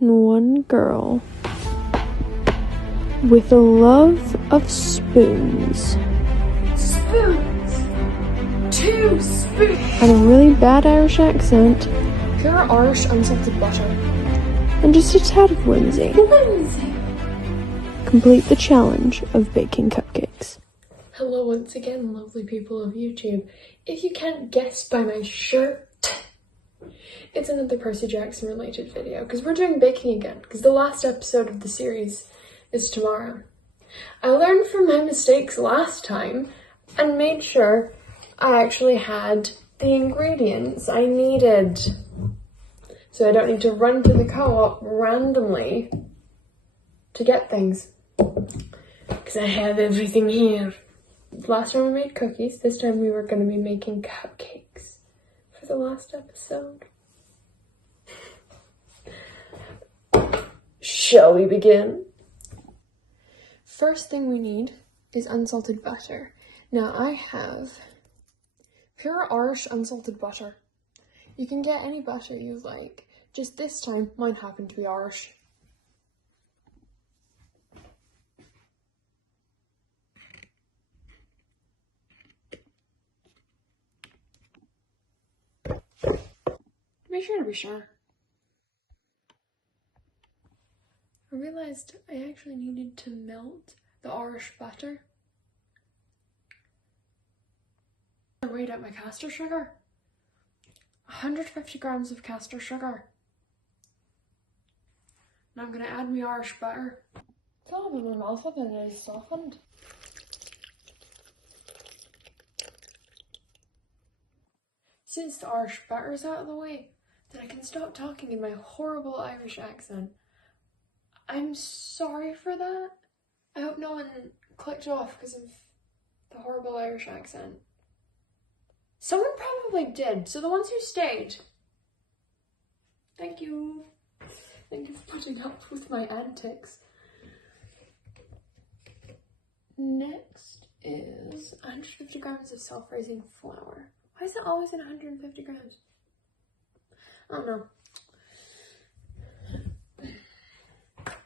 and one girl with a love of spoons. Spoons! 2 spoons! And a really bad Irish accent. Pure Irish unsalted butter. And just a tad of whimsy. Whimsy! Complete the challenge of baking cupcakes. Hello once again, lovely people of YouTube. If you can't guess by my shirt, it's another Percy Jackson related video, because we're doing baking again, because the last episode of the series is tomorrow. I learned from my mistakes last time and made sure I actually had the ingredients I needed. So I don't need to run to the co-op randomly to get things. Because I have everything here. Last time we made cookies, this time we were going to be making cupcakes for the last episode. Shall we begin? First thing we need is unsalted butter. Now I have pure Irish unsalted butter. You can get any butter you like. Just this time, mine happened to be Irish. Make sure to be sure. I realised I actually needed to melt the Irish butter. I weighed out my caster sugar. 150 grams of caster sugar. Now I'm going to add my Irish butter. It's all in my mouth and it is softened. Since the Irish butter is out of the way, then I can stop talking in my horrible Irish accent. I'm sorry for that. I hope no one clicked off because of the horrible Irish accent. Someone probably did, so the ones who stayed, thank you. Thank you for putting up with my antics. Next is 150 grams of self-raising flour. Why is it always in 150 grams? I don't know.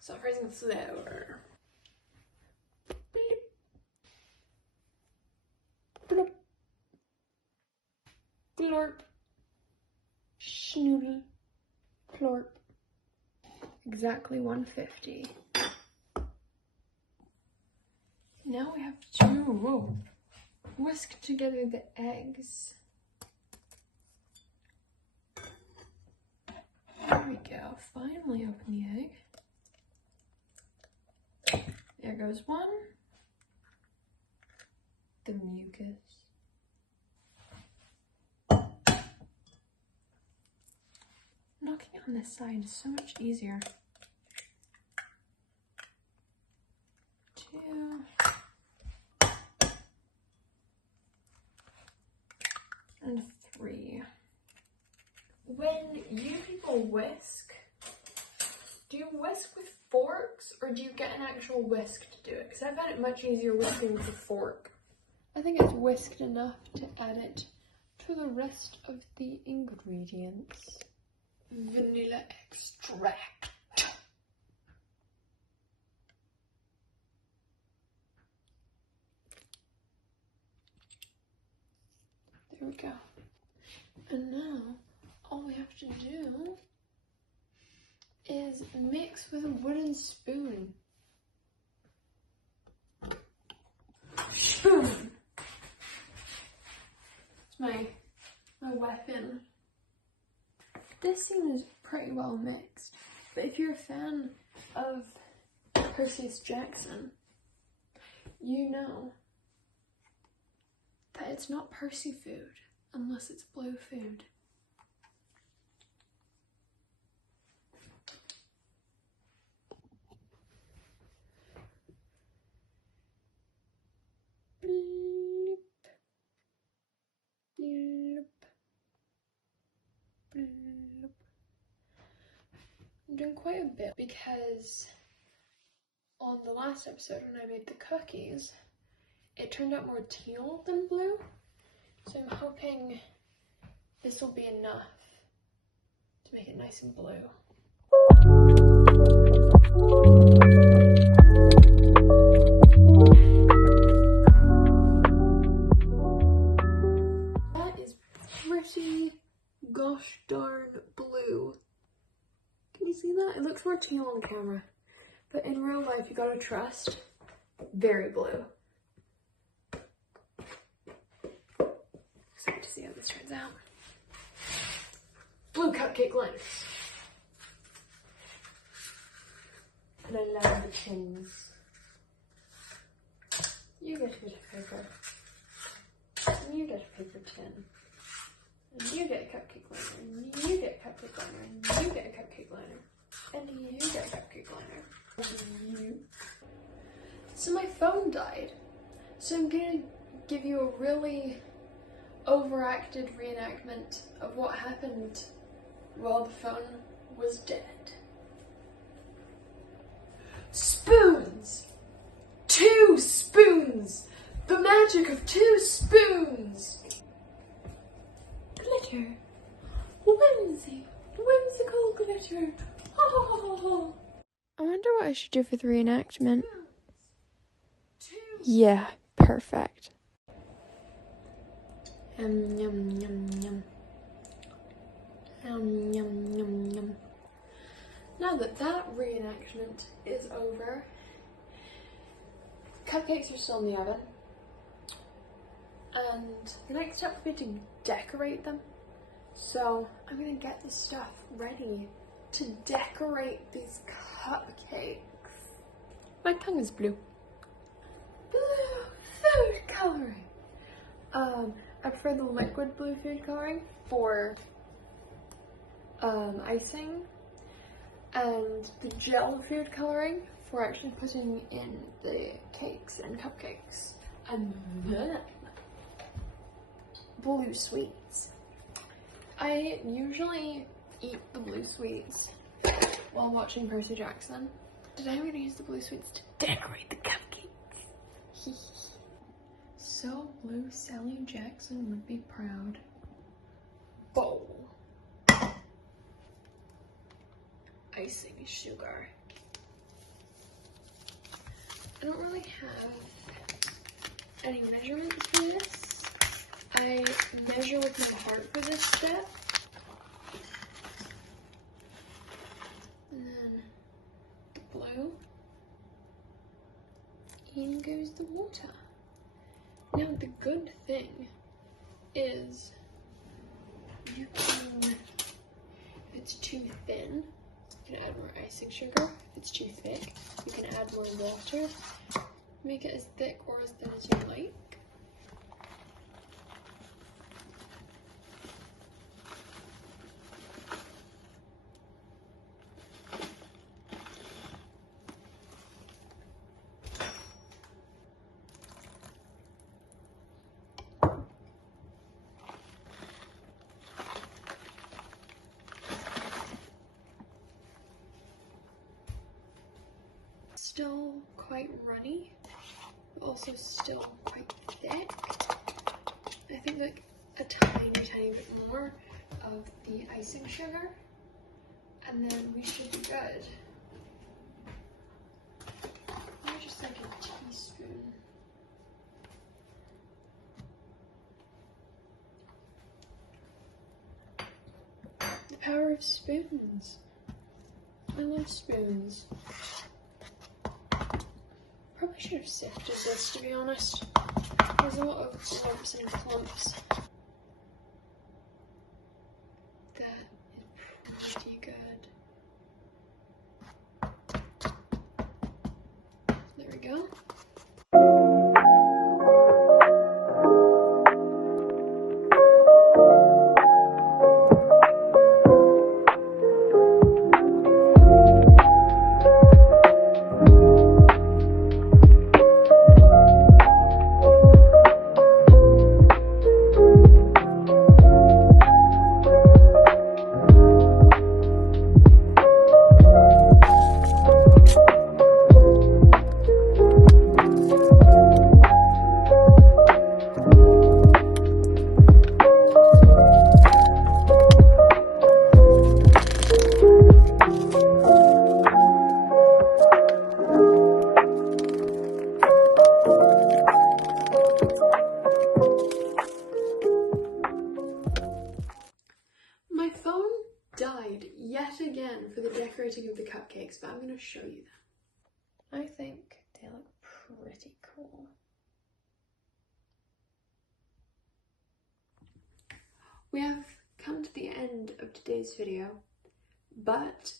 Self-raising flour. Bloop. Glorp. Schnoodle. Plorp. Exactly 150. Now we have to whisk together the eggs. There we go. Finally open the egg. There goes one. The mucus. Knocking it on this side is so much easier. 2. And 3. When you people whisk, do you whisk with forks or do you get an actual whisk to do it? Because I found it much easier whisking with a fork. I think it's whisked enough to add it to the rest of the ingredients. Vanilla extract. There we go. And now all we have to do is mix with a wooden spoon. Spoon! It's my weapon. This seems pretty well mixed, but if you're a fan of Percy Jackson, you know that it's not Percy food unless it's blue food. Bleep. Bleep. Bleep. I'm doing quite a bit because on the last episode when I made the cookies, it turned out more teal than blue. So I'm hoping this will be enough to make it nice and blue. see that? It looks more teal on camera. But in real life, you gotta trust. Very blue. Excited to see how this turns out. Blue cupcake liners. And I love the tins. You get a bit of paper. And you get a paper tin. And you get a cupcake liner. And you get a cupcake liner. And you get a cupcake liner. And you get a cupcake liner. And you. So my phone died. So I'm gonna give you a really overacted reenactment of what happened while the phone was dead. Spoons! 2 spoons! The magic of 2 spoons! Glitter. Whimsy. Whimsical glitter. Oh. I wonder what I should do for the reenactment. Yeah, perfect. Yum, yum, yum, yum. Yum, yum, yum, yum. Now that that reenactment is over, cupcakes are still in the oven, and the next step will be to decorate them. So I'm gonna get the stuff ready to decorate these cupcakes. My tongue is blue. Blue food coloring. I prefer the liquid blue food coloring for icing, and the gel food coloring for actually putting in the cakes and cupcakes. And then blue sweets. I usually eat the blue sweets while watching Percy Jackson. Today I'm going to use the blue sweets to decorate the cupcakes. So blue Sally Jackson would be proud. Bowl. Icing sugar. I don't really have any measurements for this. I measure with my heart for this step. And then the blue. In goes the water. Now the good thing is you can, if it's too thin, you can add more icing sugar. If it's too thick, you can add more water. Make it as thick or as thin as you like. Still quite runny, but also still quite thick. I think like a tiny bit more of the icing sugar, and then we should be good. Maybe just like a teaspoon. The power of spoons. I love spoons. Probably should have sifted this, to be honest. There's a lot of lumps and clumps. That is pretty good. There we go. again for the decorating of the cupcakes, but I'm going to show you them. I think they look pretty cool. We have come to the end of today's video, but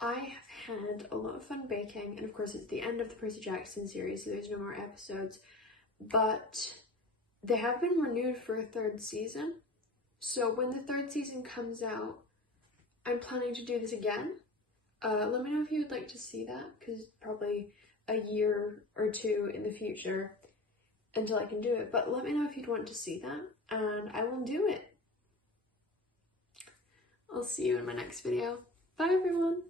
I have had a lot of fun baking, and of course it's the end of the Percy Jackson series, so there's no more episodes, but they have been renewed for a third season. So when the third season comes out, I'm planning to do this again. Let me know if you would like to see that, because probably a year or two in the future until I can do it. But let me know if you'd want to see that, and I will do it. I'll see you in my next video. Bye everyone!